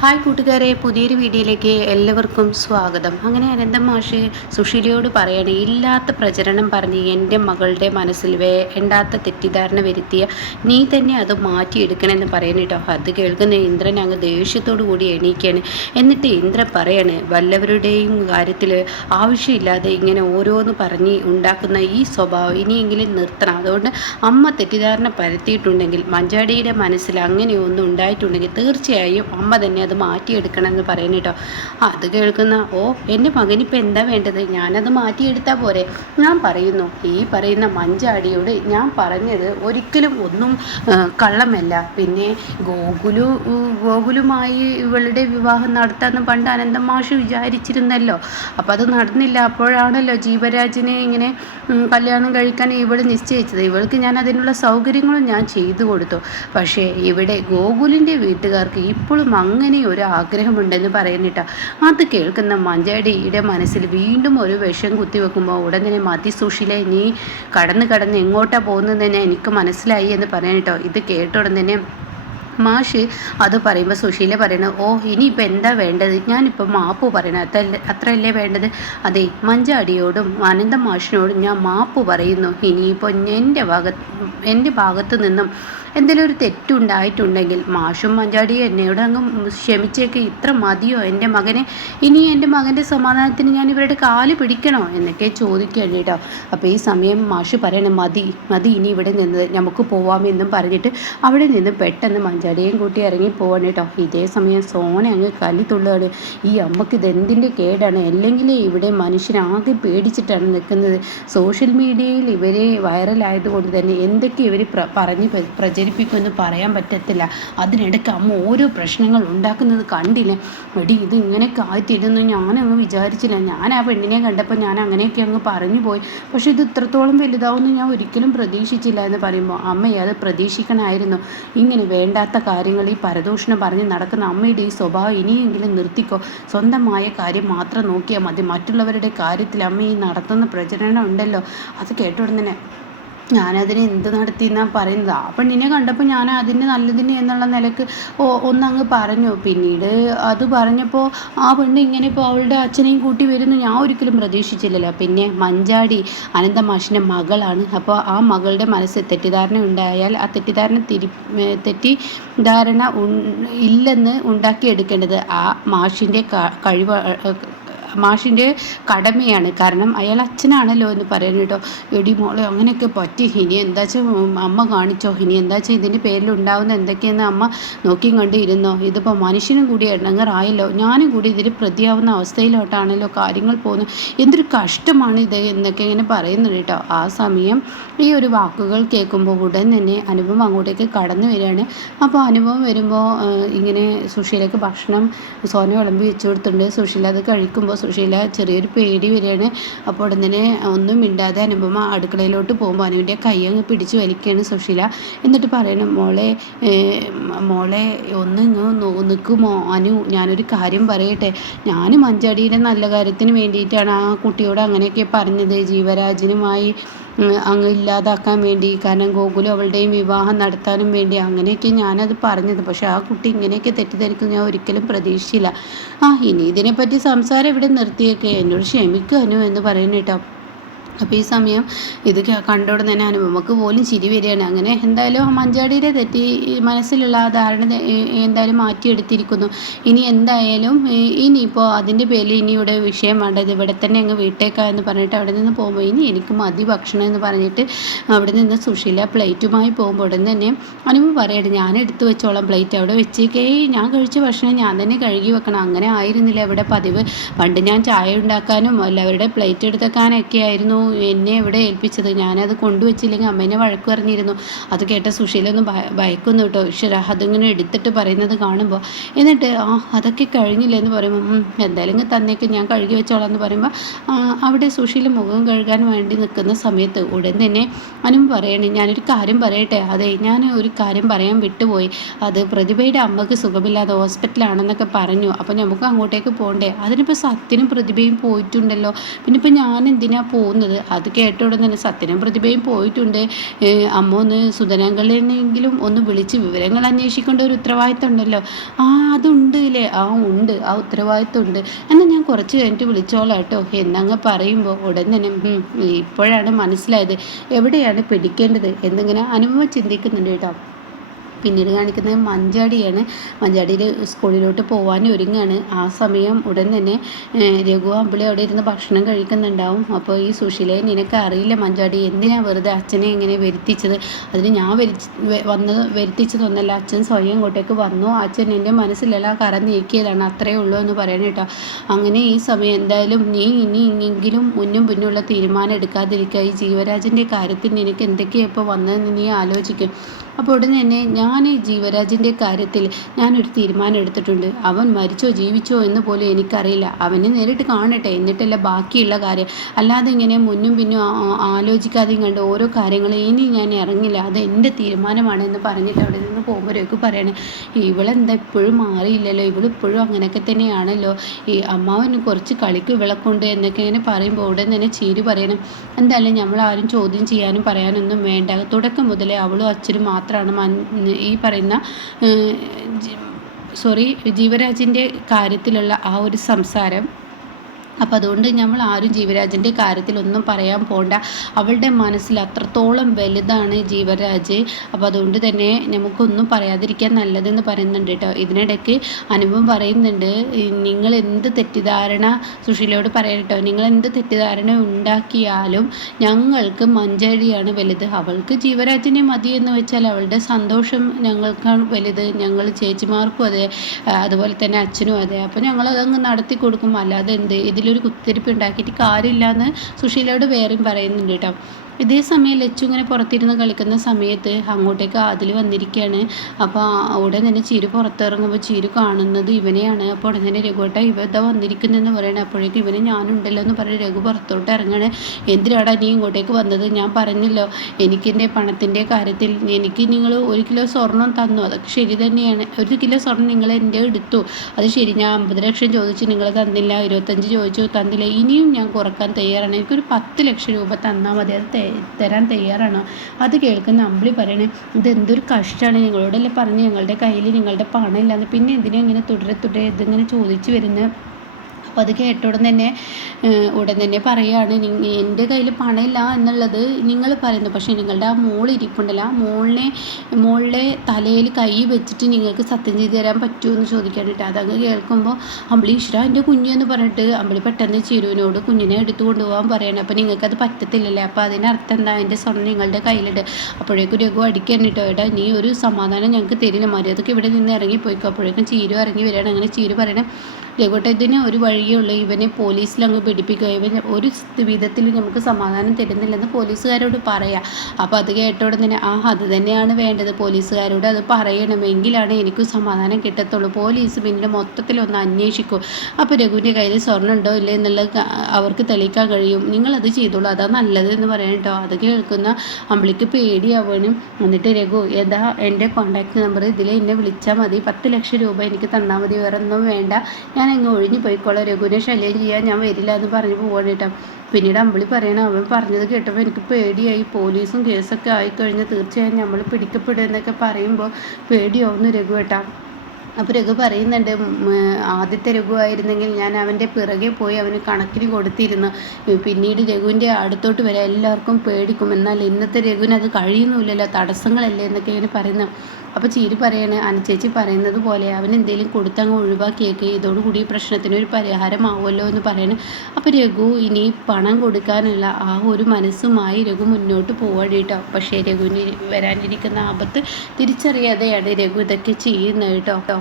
Hi കൂട്ടുകാരെ, പുതിയൊരു വീഡിയോയിലേക്ക് എല്ലാവർക്കും സ്വാഗതം. അങ്ങനെ അനന്തം മാഷ് സുശീലയോട് പറയണേ, ഇല്ലാത്ത പ്രചരണം പറഞ്ഞ് എൻ്റെ മകളുടെ മനസ്സിൽ വേണ്ടാത്ത തെറ്റിദ്ധാരണ വരുത്തിയ നീ തന്നെ അത് മാറ്റിയെടുക്കണമെന്ന് പറയണ കേട്ടോ. അത് കേൾക്കുന്ന ഇന്ദ്രൻ അങ്ങ് ദേഷ്യത്തോടു കൂടി എണീക്കാണ്. എന്നിട്ട് ഇന്ദ്രൻ പറയാണ്, വല്ലവരുടെയും കാര്യത്തിൽ ആവശ്യമില്ലാതെ ഇങ്ങനെ ഓരോന്ന് പറഞ്ഞ് ഉണ്ടാക്കുന്ന ഈ സ്വഭാവം ഇനിയെങ്കിലും നിർത്തണം. അതുകൊണ്ട് അമ്മ തെറ്റിദ്ധാരണ പരത്തിയിട്ടുണ്ടെങ്കിൽ, മഞ്ചാടിയുടെ മനസ്സിൽ അങ്ങനെയൊന്നും ഉണ്ടായിട്ടുണ്ടെങ്കിൽ തീർച്ചയായും അമ്മ തന്നെ അത് മാറ്റിയെടുക്കണം എന്ന് പറയുന്നു കേട്ടോ. അത് കേൾക്കുന്ന എൻ്റെ മകനിപ്പോൾ എന്താ വേണ്ടത്, ഞാനത് മാറ്റിയെടുത്താൽ പോരെ. ഞാൻ പറയുന്നു, ഈ പറയുന്ന മഞ്ചാടിയോട് ഞാൻ പറഞ്ഞത് ഒരിക്കലും ഒന്നും കള്ളമല്ല. പിന്നെ ഗോകുലുമായി ഇവളുടെ വിവാഹം നടത്താമെന്ന് പണ്ട് അനന്തം മാഷ് വിചാരിച്ചിരുന്നല്ലോ. അപ്പം അത് നടന്നില്ല. അപ്പോഴാണല്ലോ ജീവരാജിനെ ഇങ്ങനെ കല്യാണം കഴിക്കാൻ ഇവൾ നിശ്ചയിച്ചത്. ഇവൾക്ക് ഞാൻ അതിനുള്ള സൗകര്യങ്ങളും ഞാൻ ചെയ്തു കൊടുത്തു. പക്ഷേ ഇവിടെ ഗോകുലിൻ്റെ വീട്ടുകാർക്ക് ഇപ്പോഴും അങ്ങനെ ഒരു ആഗ്രഹമുണ്ടെന്ന് പറയുന്നിട്ട. അത് കേൾക്കുന്ന മഞ്ചാടിയുടെ മനസ്സിൽ വീണ്ടും ഒരു വിഷം കുത്തിവെക്കുമ്പോൾ ഉടനെ മതി സുശീലെ, നീ കടന്ന് എങ്ങോട്ടാണ് പോകുന്നതെന്ന് എനിക്ക് മനസ്സിലായി എന്ന് പറയാനിട്ടോ. ഇത് കേട്ട ഉടൻ തന്നെ മാഷ് അത് പറയുമ്പോൾ സുശീല പറയണത്, ഇനിയിപ്പോൾ എന്താ വേണ്ടത്, ഞാനിപ്പോൾ മാപ്പ് പറയണം, അത്രയല്ലേ വേണ്ടത്. അതെ, മഞ്ചാടിയോടും അനന്തം മാഷിനോടും ഞാൻ മാപ്പ് പറയുന്നു. ഇനിയിപ്പോൾ എൻ്റെ ഭാഗത്തു നിന്നും എന്തെങ്കിലും ഒരു തെറ്റുണ്ടായിട്ടുണ്ടെങ്കിൽ മാഷും മഞ്ചാടിയും എന്നോട് അങ്ങ് ക്ഷമിച്ചേക്ക്. ഇത്ര മതിയോ എൻ്റെ മകനെ? ഇനി എൻ്റെ മകൻ്റെ സമാധാനത്തിന് ഞാൻ ഇവരുടെ കാല് പിടിക്കണോ എന്നൊക്കെ ചോദിക്കുകയാണ് കേട്ടോ. അപ്പോൾ ഈ സമയം മാഷ് പറയണേ, മതി ഇനി ഇവിടെ നിന്ന് നമുക്ക് പോവാമെന്നും പറഞ്ഞിട്ട് അവിടെ നിന്ന് പെട്ടെന്ന് മഞ്ചാടിയും കൂട്ടി ഇറങ്ങി പോവാണ് കേട്ടോ. ഇതേ സമയം സോന അങ്ങ് കലിത്തുള്ളതാണ്. ഈ അമ്മക്ക് ഇതെന്തിൻ്റെ കേടാണ്? അല്ലെങ്കിൽ ഇവിടെ മനുഷ്യനാകെ പേടിച്ചിട്ടാണ് നിൽക്കുന്നത്. സോഷ്യൽ മീഡിയയിൽ ഇവരെ വൈറലായതുകൊണ്ട് തന്നെ എന്തൊക്കെ ഇവർ പറഞ്ഞ് പ്രചരിപ്പിക്കുമെന്ന് പറയാൻ പറ്റത്തില്ല. അതിനിടയ്ക്ക് അമ്മ ഓരോ പ്രശ്നങ്ങൾ ഉണ്ടാക്കുന്നത് കണ്ടില്ലേ. എടി, ഇത് ഇങ്ങനെയൊക്കെ ആയിത്തീരുന്നു ഞാനങ്ങ് വിചാരിച്ചില്ല. ഞാൻ ആ പെണ്ണിനെ കണ്ടപ്പോൾ ഞാൻ അങ്ങനെയൊക്കെ അങ്ങ് പറഞ്ഞു പോയി. പക്ഷേ ഇത് ഇത്രത്തോളം വലുതാവുമെന്ന് ഞാൻ ഒരിക്കലും പ്രതീക്ഷിച്ചില്ല എന്ന് പറയുമ്പോൾ, അമ്മയെ അത് പ്രതീക്ഷിക്കണമായിരുന്നു. ഇങ്ങനെ വേണ്ടാത്ത കാര്യങ്ങൾ ഈ പരദൂഷണം പറഞ്ഞ് നടക്കുന്ന അമ്മയുടെ ഈ സ്വഭാവം ഇനിയെങ്കിലും നിർത്തിക്കോ. സ്വന്തമായ കാര്യം മാത്രം നോക്കിയാൽ മതി. മറ്റുള്ളവരുടെ കാര്യത്തിൽ അമ്മ ഈ നടത്തുന്ന പ്രചരണം ഉണ്ടല്ലോ, അത് കേട്ടോടുന്നതിനെ ഞാനതിന് എന്ത് നടത്തി എന്നാണ് പറയുന്നത്. ആ പെണ്ണിനെ കണ്ടപ്പോൾ ഞാൻ അതിന് നല്ലതിന് എന്നുള്ള നിലക്ക് ഒന്നങ്ങ് പറഞ്ഞു. പിന്നീട് അത് പറഞ്ഞപ്പോൾ ആ പെണ്ണ് ഇങ്ങനെ ഇപ്പോൾ അവളുടെ അച്ഛനെയും കൂട്ടി വരുന്നു ഞാൻ ഒരിക്കലും പ്രതീക്ഷിച്ചില്ലല്ലോ. പിന്നെ മഞ്ചാടി അനന്ത മാഷിൻ്റെ മകളാണ്. അപ്പോൾ ആ മകളുടെ മനസ്സിൽ തെറ്റിദ്ധാരണ ഉണ്ടായാൽ ആ തെറ്റിദ്ധാരണ ഇല്ലെന്ന് ഉണ്ടാക്കിയെടുക്കേണ്ടത് ആ മാഷിൻ്റെ മാഷിൻ്റെ കടമയാണ്. കാരണം അയാൾ അച്ഛനാണല്ലോ എന്ന് പറയുന്നു കേട്ടോ. എടി മോളെ, അങ്ങനെയൊക്കെ പറ്റി, ഇനി എന്താ വെച്ചാൽ അമ്മ കാണിച്ചോ, ഇനി എന്താ വെച്ചാൽ ഇതിൻ്റെ പേരിൽ ഉണ്ടാവുന്ന എന്തൊക്കെയെന്ന് അമ്മ നോക്കിയും കണ്ടിരുന്നോ. ഇതിപ്പോൾ മനുഷ്യനും കൂടി എണ്ണങ്ങറായല്ലോ, ഞാനും കൂടി ഇതിൽ പ്രതിയാവുന്ന അവസ്ഥയിലോട്ടാണല്ലോ കാര്യങ്ങൾ പോകുന്നത്. എന്തൊരു കഷ്ടമാണ് ഇത് എന്നൊക്കെ ഇങ്ങനെ പറയുന്നു കേട്ടോ. ആ സമയം ഈ ഒരു വാക്കുകൾ കേൾക്കുമ്പോൾ ഉടൻ തന്നെ അനുപം അങ്ങോട്ടേക്ക് കടന്നു വരികയാണ്. അപ്പോൾ അനുപം വരുമ്പോൾ ഇങ്ങനെ സുശീലയ്ക്ക് ഭക്ഷണം സോന വിളമ്പി വെച്ചു കൊടുത്തിട്ടുണ്ട്. സുശീല അത് കഴിക്കുമ്പോൾ സുശീല ചെറിയൊരു പേടി വരികയാണ്. അപ്പോൾ ഉടനെ ഒന്നും മിണ്ടാതെ അനുപമ അടുക്കളയിലോട്ട് പോകുമ്പോൾ അനുവിൻ്റെ കൈ അങ്ങ് പിടിച്ച് വലിക്കുകയാണ് സുശീല. എന്നിട്ട് പറയണം, മോളെ ഒന്ന് നിൽക്കുമോ അനു, ഞാനൊരു കാര്യം പറയട്ടെ. ഞാൻ മഞ്ചാടിയുടെ നല്ല കാര്യത്തിന് വേണ്ടിയിട്ടാണ് ആ കുട്ടിയോട് അങ്ങനെയൊക്കെ പറഞ്ഞത്, ജീവരാജിനുമായി അങ്ങ് ഇല്ലാതാക്കാൻ വേണ്ടി. കാരണം ഗോകുലും അവളുടെയും വിവാഹം നടത്താനും വേണ്ടി അങ്ങനെയൊക്കെ ഞാനത് പറഞ്ഞത്. പക്ഷേ ആ കുട്ടി ഇങ്ങനെയൊക്കെ തെറ്റിദ്ധരിക്കും ഞാൻ ഒരിക്കലും പ്രതീക്ഷിച്ചില്ല. ഇനി ഇതിനെപ്പറ്റി സംസാരം ഇവിടെ നിർത്തിയേക്കെ, എന്നോട് ക്ഷമിക്കാനോ എന്ന് പറയുന്നു കേട്ടോ. അപ്പോൾ ഈ സമയം ഇത് കണ്ടോടെ തന്നെ അനുപമക്ക് പോലും ചിരി വരികയാണ്. അങ്ങനെ എന്തായാലും ആ മഞ്ചാടിയുടെ തെറ്റി മനസ്സിലുള്ള ആ ധാരണ എന്തായാലും മാറ്റിയെടുത്തിരിക്കുന്നു. ഇനി എന്തായാലും ഇനിയിപ്പോൾ അതിൻ്റെ പേരിൽ ഇനി ഇവിടെ വിഷയം വേണ്ടത്, ഇവിടെ തന്നെ അങ്ങ് വീട്ടേക്കാം എന്ന് പറഞ്ഞിട്ട് അവിടെ നിന്ന് പോകുമ്പോൾ ഇനി എനിക്ക് മതി ഭക്ഷണം എന്ന് പറഞ്ഞിട്ട് അവിടെ നിന്ന് സുശീല പ്ലേറ്റുമായി പോകുമ്പോൾ ഉടൻ തന്നെ അനുപമ പറയട്ടെ, ഞാൻ എടുത്തു വെച്ചോളാം പ്ലേറ്റ്, അവിടെ വെച്ചേക്കേ, ഞാൻ കഴിച്ച ഭക്ഷണം ഞാൻ തന്നെ കഴുകി വെക്കണം. അങ്ങനെ ആയിരുന്നില്ല ഇവിടെ പതിവ്. പണ്ട് ഞാൻ ചായ ഉണ്ടാക്കാനും എല്ലാവരുടെ പ്ലേറ്റ് എടുത്തേക്കാനൊക്കെ ആയിരുന്നു എന്നെ ഇവിടെ ഏൽപ്പിച്ചത്. ഞാനത് കൊണ്ടുവച്ചില്ലെങ്കിൽ അമ്മേനെ വഴക്ക് പറഞ്ഞിരുന്നു. അത് കേട്ട സുശീലൊന്ന് ഭയക്കുന്നു കേട്ടോ. ഈശ്വര, അതിങ്ങനെ എടുത്തിട്ട് പറയുന്നത് കാണുമ്പോൾ. എന്നിട്ട് അതൊക്കെ കഴിഞ്ഞില്ല എന്ന് പറയുമ്പോൾ എന്തായാലും തന്നേക്ക്, ഞാൻ കഴുകി വെച്ചോളാം എന്ന് പറയുമ്പോൾ അവിടെ സുശീല മുഖം കഴുകാൻ വേണ്ടി നിൽക്കുന്ന സമയത്ത് ഉടൻ തന്നെ അനു പറയണേ, ഞാനൊരു കാര്യം പറയട്ടെ. അതെ, ഞാൻ ഒരു കാര്യം പറയാൻ വിട്ടുപോയി. അത് പ്രതിഭയുടെ അമ്മക്ക് സുഖമില്ലാതെ ഹോസ്പിറ്റലാണെന്നൊക്കെ പറഞ്ഞു. അപ്പോൾ നമുക്ക് അങ്ങോട്ടേക്ക് പോകണ്ടേ? അതിനിപ്പോൾ സത്യനും പ്രതിഭയും പോയിട്ടുണ്ടല്ലോ, പിന്നെ ഇപ്പോൾ ഞാൻ എന്തിനാണ് പോകുന്നത്? അത് കേട്ട ഉടൻ തന്നെ സത്യനും പ്രതിഭയും പോയിട്ടുണ്ട്. അമ്മ ഒന്ന് സുധനങ്ങളിലെങ്കിലും ഒന്ന് വിളിച്ച് വിവരങ്ങൾ അന്വേഷിക്കേണ്ട ഒരു ഉത്തരവാദിത്തം ഉണ്ടല്ലോ. അതുണ്ട് ഇല്ലേ? ഉണ്ട്, ആ ഉത്തരവാദിത്തം ഉണ്ട്. എന്നാൽ ഞാൻ കുറച്ച് കഴിഞ്ഞിട്ട് വിളിച്ചോളാം കേട്ടോ എന്നങ്ങ് പറയുമ്പോൾ ഉടൻ തന്നെ ഇപ്പോഴാണ് മനസ്സിലായത് എവിടെയാണ് പിടിക്കേണ്ടത് എന്നിങ്ങനെ അനുഭവം ചിന്തിക്കുന്നുണ്ട് കേട്ടോ. പിന്നീട് കാണിക്കുന്നത് മഞ്ചാടിയാണ്. മഞ്ചാടിയിൽ സ്കൂളിലോട്ട് പോകാൻ ഒരുങ്ങാണ്. ആ സമയം ഉടൻ തന്നെ രഘു അമ്പിളി അവിടെ ഇരുന്ന് ഭക്ഷണം കഴിക്കുന്നുണ്ടാവും. അപ്പോൾ ഈ സുശീലയെ നിനക്ക് അറിയില്ല മഞ്ചാടി, എന്തിനാ വെറുതെ അച്ഛനെ ഇങ്ങനെ വരുത്തിച്ചത്? അതിന് ഞാൻ വരുത്തിച്ചതൊന്നല്ല, അച്ഛൻ സ്വയം ഇങ്ങോട്ടേക്ക് വന്നു, അച്ഛൻ എൻ്റെ മനസ്സിലെല്ലാം കറ നീക്കിയതാണ്, അത്രയേ ഉള്ളൂ എന്ന് പറയണം കേട്ടോ. അങ്ങനെ ഈ സമയം എന്തായാലും നീ ഇനിയെങ്കിലും മുന്നും പിന്നുമുള്ള തീരുമാനം എടുക്കാതിരിക്കുക. ഈ ജീവരാജൻ്റെ കാര്യത്തിൽ നിനക്ക് എന്തൊക്കെയാണ് ഇപ്പോൾ വന്നതെന്ന് നീ ആലോചിക്കും. അപ്പോൾ ഉടനെ തന്നെ ഞാൻ ഈ ജീവരാജിൻ്റെ കാര്യത്തിൽ ഞാനൊരു തീരുമാനം എടുത്തിട്ടുണ്ട്. അവൻ മരിച്ചോ ജീവിച്ചോ എന്ന് പോലും എനിക്കറിയില്ല. അവനെ നേരിട്ട് കാണട്ടെ, എന്നിട്ടല്ല ബാക്കിയുള്ള കാര്യം. അല്ലാതെ ഇങ്ങനെ മുന്നും പിന്നും ആലോചിക്കാതെയും കണ്ട് ഓരോ കാര്യങ്ങളും ഇനി ഞാൻ ഇറങ്ങില്ല, അത് എൻ്റെ തീരുമാനമാണ് എന്ന് പറഞ്ഞിട്ട് അവിടെ നിന്ന് പോകുമ്പോഴേക്ക് പറയണേ, ഇവളെന്താ ഇപ്പോഴും മാറിയില്ലല്ലോ, ഇവളിപ്പോഴും അങ്ങനെയൊക്കെ തന്നെയാണല്ലോ, ഈ അമ്മാവന് കുറച്ച് കളിക്ക് ഇവളെക്കൊണ്ട് എന്നൊക്കെ ഇങ്ങനെ പറയുമ്പോൾ ഉടൻ തന്നെ ചീരി പറയണം, എന്തായാലും നമ്മളാരും ചോദ്യം ചെയ്യാനും പറയാനൊന്നും വേണ്ട, തുടക്കം മുതലേ അവളും അച്ഛനും മാത്രമാണ് ഈ പറയുന്ന ജീവരാജിൻ്റെ കാര്യത്തിലുള്ള ആ ഒരു സംസാരം. അപ്പോൾ അതുകൊണ്ട് നമ്മൾ ആരും ജീവരാജിൻ്റെ കാര്യത്തിലൊന്നും പറയാൻ പോണ്ട. അവളുടെ മനസ്സിൽ അത്രത്തോളം വലുതാണ് ജീവരാജ്. അപ്പോൾ അതുകൊണ്ട് തന്നെ നമുക്കൊന്നും പറയാതിരിക്കാൻ നല്ലതെന്ന് പറയുന്നുണ്ട് കേട്ടോ. ഇതിനിടയ്ക്ക് അനുഭവം പറയുന്നുണ്ട്, നിങ്ങൾ എന്ത് തെറ്റിദ്ധാരണ സുശീലയോട് പറയാം കേട്ടോ, നിങ്ങൾ എന്ത് തെറ്റിദ്ധാരണ ഉണ്ടാക്കിയാലും ഞങ്ങൾക്ക് മഞ്ചാടിയാണ് വലുത്. അവൾക്ക് ജീവരാജിനെ മതി എന്ന് വെച്ചാൽ അവളുടെ സന്തോഷം ഞങ്ങൾക്കാണ് വലുത്. ഞങ്ങൾ ചേച്ചിമാർക്കും അതെ, അതുപോലെ തന്നെ അച്ഛനും അതെ. അപ്പോൾ ഞങ്ങളതങ്ങ് നടത്തി കൊടുക്കും. അല്ലാതെ എന്ത് ഇതിലൊരു കുത്തിരിപ്പ് ഉണ്ടാക്കിയിട്ട് കാര്യമില്ലയെന്ന് സുശീലയോട് വേറെയും പറയുന്നുണ്ട് കേട്ടോ. ഇതേ സമയം ലച്ചു ഇങ്ങനെ പുറത്തിരുന്ന് കളിക്കുന്ന സമയത്ത് അങ്ങോട്ടേക്ക് ആദിൽ വന്നിരിക്കുകയാണ്. അപ്പോൾ ഉടൻ തന്നെ ചീരു പുറത്തിറങ്ങുമ്പോൾ ചീരു കാണുന്നത് ഇവനെയാണ്. അപ്പോൾ ഉടൻ തന്നെ രഘുവേട്ട ഇവ ഇതാ വന്നിരിക്കുന്നതെന്ന് പറയണേ. അപ്പോഴേക്കും ഇവനെ ഞാനുണ്ടല്ലോ എന്ന് പറഞ്ഞ് രഘു പുറത്തോട്ട് ഇറങ്ങണേ. എന്തിനാടാ നീ ഇങ്ങോട്ടേക്ക് വന്നത്? ഞാൻ പറഞ്ഞല്ലോ എനിക്കെൻ്റെ പണത്തിൻ്റെ കാര്യത്തിൽ എനിക്ക് നിങ്ങൾ 1 കിലോ സ്വർണം തന്നു, അതൊക്കെ ശരി തന്നെയാണ്. 1 കിലോ സ്വർണം നിങ്ങൾ എൻ്റെ എടുത്തു, അത് ശരി. ഞാൻ 50 ലക്ഷം ചോദിച്ചു, നിങ്ങൾ തന്നില്ല. 25 ചോദിച്ചു, തന്നില്ല. ഇനിയും ഞാൻ കുറക്കാൻ തയ്യാറാണ്. എനിക്കൊരു 10 ലക്ഷം രൂപ തന്നാൽ മതി, അത് തരാൻ തയ്യാറാണോ? അത് കേൾക്കുന്ന അമ്പിളി പറയണേ, ഇതെന്തൊരു കഷ്ടമാണ്, ഞങ്ങളോടല്ലേ പറഞ്ഞ് ഞങ്ങളുടെ കയ്യിൽ നിങ്ങളുടെ പണം ഇല്ലാന്ന്, പിന്നെ എന്തിനാ ഇങ്ങനെ തുടരെ ഇതിങ്ങനെ ചോദിച്ചു വരുന്നത്? അപ്പോൾ അത് കേട്ട ഉടൻ തന്നെ പറയുകയാണ്, എൻ്റെ കയ്യിൽ പണമില്ല എന്നുള്ളത് നിങ്ങൾ പറയുന്നു, പക്ഷേ നിങ്ങളുടെ ആ മോൾ ഇരിപ്പുണ്ടല്ലോ, ആ മോളിലെ തലയിൽ കൈ വെച്ചിട്ട് നിങ്ങൾക്ക് സത്യം ചെയ്ത് തരാൻ പറ്റുമോ എന്ന് ചോദിക്കാനിട്ട്. അതങ്ങ് കേൾക്കുമ്പോൾ അമ്പിളി ഈശ്വര എൻ്റെ കുഞ്ഞെന്ന് പറഞ്ഞിട്ട് അമ്പിളി പെട്ടെന്ന് ചിരുവിനോട് കുഞ്ഞിനെ എടുത്തു കൊണ്ടുപോകാൻ പറയണം. അപ്പോൾ നിങ്ങൾക്കത് പറ്റത്തില്ലല്ലേ? അപ്പോൾ അതിനർത്ഥം എന്താ? എൻ്റെ സ്വർണ്ണം നിങ്ങളുടെ കയ്യിലിട്ട്. അപ്പോഴേക്കും രഘു അടിക്കാൻ കേട്ടോ, എടാ നീ ഒരു സമാധാനം ഞങ്ങൾക്ക് തരില്ല, മര്യാദക്ക് ഇവിടെ നിന്ന് ഇറങ്ങിപ്പോയിക്കോ. അപ്പോഴേക്കും ചീരു ഇറങ്ങി വരികയാണ്. അങ്ങനെ ചീരു പറയണേ, രഘുവേട്ട ഇതിന് ഒരു വഴിയേ ഉള്ളൂ, ഇവനെ പോലീസിലങ്ങ് പിടിപ്പിക്കുക, ഇവൻ ഒരു വിധത്തിലും നമുക്ക് സമാധാനം തരുന്നില്ലെന്ന് പോലീസുകാരോട് പറയാം. അപ്പോൾ അത് കേട്ടോടെ തന്നെ അത് തന്നെയാണ് വേണ്ടത്, പോലീസുകാരോട് അത് പറയണമെങ്കിലാണ് എനിക്ക് സമാധാനം കിട്ടത്തുള്ളൂ. പോലീസ് പിന്നെ മൊത്തത്തിലൊന്ന് അന്വേഷിക്കും. അപ്പോൾ രഘുവിൻ്റെ കയ്യിൽ സ്വർണ്ണം ഉണ്ടോ ഇല്ലേ എന്നുള്ളത് അവർക്ക് തെളിയിക്കാൻ കഴിയും. നിങ്ങളത് ചെയ്തോളൂ, അതാ നല്ലത് എന്ന് പറയാം കേട്ടോ. അത് കേൾക്കുന്ന അമ്പിളിക്ക് പേടിയാവാനും. എന്നിട്ട് രഘു ഏതാ എൻ്റെ കോൺടാക്ട് നമ്പർ, ഇതിൽ എന്നെ വിളിച്ചാൽ മതി, 10 ലക്ഷം രൂപ എനിക്ക് തന്നാൽ മതി, വേറെ ഒന്നും വേണ്ട, ഞാൻ അങ്ങ് ഒഴിഞ്ഞു പോയിക്കോളാം, രഘുവിനെ ശല്യം ചെയ്യാൻ ഞാൻ വരില്ല എന്ന് പറഞ്ഞ് പോകണം കേട്ടോ. പിന്നീട് അമ്പിളി പറയണം, അവൻ പറഞ്ഞത് കേട്ടപ്പോൾ എനിക്ക് പേടിയായി, പോലീസും കേസൊക്കെ ആയിക്കഴിഞ്ഞാൽ തീർച്ചയായും നമ്മൾ പിടിക്കപ്പെടും എന്നൊക്കെ പറയുമ്പോൾ പേടിയാവുന്നു രഘുവേട്ടാ. അപ്പോൾ രഘു പറയുന്നുണ്ട്, ആദ്യത്തെ രഘു ആയിരുന്നെങ്കിൽ ഞാൻ അവൻ്റെ പിറകെ പോയി അവന് കണക്കിന് കൊടുത്തിരുന്നു, പിന്നീട് രഘുവിൻ്റെ അടുത്തോട്ട് വരെ എല്ലാവർക്കും പേടിക്കും, എന്നാൽ ഇന്നത്തെ രഘുവിന് അത് കഴിയുന്നില്ലല്ലോ, തടസ്സങ്ങളല്ലേ എന്നൊക്കെ ഇങ്ങനെ പറയുന്നു. അപ്പോൾ ചീരി പറയാണ്, അനുചേച്ചി പറയുന്നത് പോലെ അവൻ എന്തെങ്കിലും കൊടുത്തങ്ങ് ഒഴിവാക്കിയേക്ക്, ഇതോടുകൂടി പ്രശ്നത്തിനൊരു പരിഹാരമാവുമല്ലോ എന്ന് പറയണം. അപ്പോൾ രഘു ഇനി പണം കൊടുക്കാനുള്ള ആ ഒരു മനസ്സുമായി രഘു മുന്നോട്ട് പോവാണ് കേട്ടോ. പക്ഷേ രഘുവിന് വരാനിരിക്കുന്ന ആപത്ത് തിരിച്ചറിയാതെയാണ് രഘു ഇതൊക്കെ ചെയ്യുന്നത് കേട്ടോ.